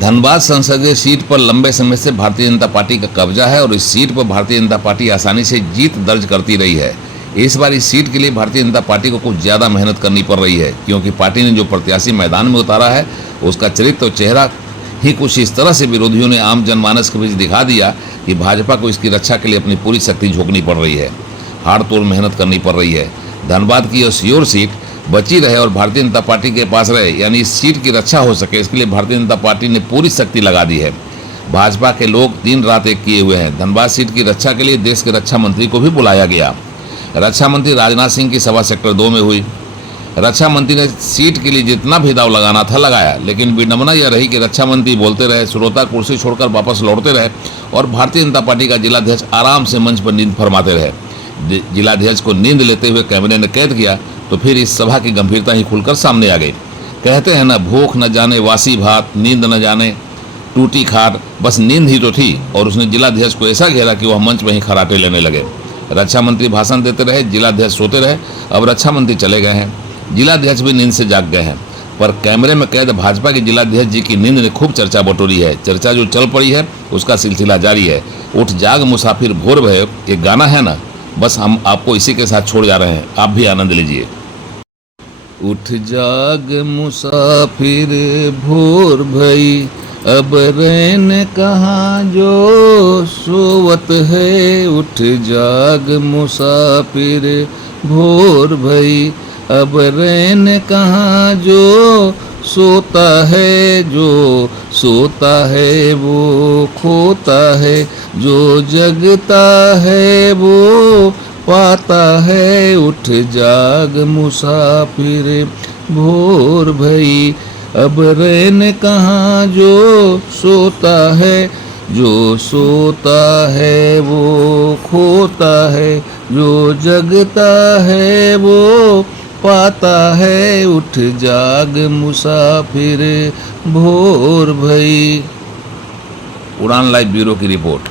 धनबाद संसदीय सीट पर लंबे समय से भारतीय जनता पार्टी का कब्जा है और इस सीट पर भारतीय जनता पार्टी आसानी से जीत दर्ज करती रही है। इस बार इस सीट के लिए भारतीय जनता पार्टी को कुछ ज़्यादा मेहनत करनी पड़ रही है, क्योंकि पार्टी ने जो प्रत्याशी मैदान में उतारा है उसका चरित्र और चेहरा ही कुछ इस तरह से विरोधियों ने आम जनमानस के बीच दिखा दिया कि भाजपा को इसकी रक्षा के लिए अपनी पूरी शक्ति झोंकनी पड़ रही है, हाड़ तोड़ मेहनत करनी पड़ रही है। धनबाद की यह श्योर सीट बची रहे और भारतीय जनता पार्टी के पास रहे, यानी इस सीट की रक्षा हो सके, इसके लिए भारतीय जनता पार्टी ने पूरी शक्ति लगा दी है। भाजपा के लोग दिन रात एक किए हुए हैं। धनबाद सीट की रक्षा के लिए देश के रक्षा मंत्री को भी बुलाया गया। रक्षा मंत्री राजनाथ सिंह की सभा सेक्टर 2 में हुई। रक्षा मंत्री ने सीट के लिए जितना भी दाव लगाना था लगाया, लेकिन विडंबना यह रही कि रक्षा मंत्री बोलते रहे, श्रोता कुर्सी छोड़कर वापस लौटते रहे और भारतीय जनता पार्टी का जिलाध्यक्ष आराम से मंच पर नींद फरमाते रहे। जिलाध्यक्ष को नींद लेते हुए कैमरे ने कैद किया तो फिर इस सभा की गंभीरता ही खुलकर सामने आ गई। कहते हैं ना, भूख न जाने वासी भात, नींद न जाने टूटी खाट, बस नींद ही तो थी। और उसने जिलाध्यक्ष को ऐसा घेरा कि वह मंच में ही खराटे लेने लगे। रक्षा मंत्री भाषण देते रहे, जिलाध्यक्ष सोते रहे। अब रक्षा मंत्री चले गए हैं, जिलाध्यक्ष भी नींद से जाग गए हैं, पर कैमरे में कैद भाजपा के जिलाध्यक्ष जी की नींद ने खूब चर्चा बटोरी है। चर्चा जो चल पड़ी है उसका सिलसिला जारी है। उठ जाग मुसाफिर भोर भय, एक गाना है ना, बस हम आपको इसी के साथ छोड़ जा रहे हैं, आप भी आनंद लीजिए। उठ जाग मुसाफिर भोर भई, अब रैन कहाँ जो सोवत है। उठ जाग मुसाफिर भोर भई, अब रैन कहाँ जो सोता है। जो सोता है वो खोता है, जो जगता है वो पाता है। उठ जाग मुसाफिर भोर भई, अब रैन कहाँ जो सोता है। जो सोता है वो खोता है, जो जगता है वो पाता है। उठ जाग मुसाफिर भोर भई। उड़ान लाइव ब्यूरो की रिपोर्ट।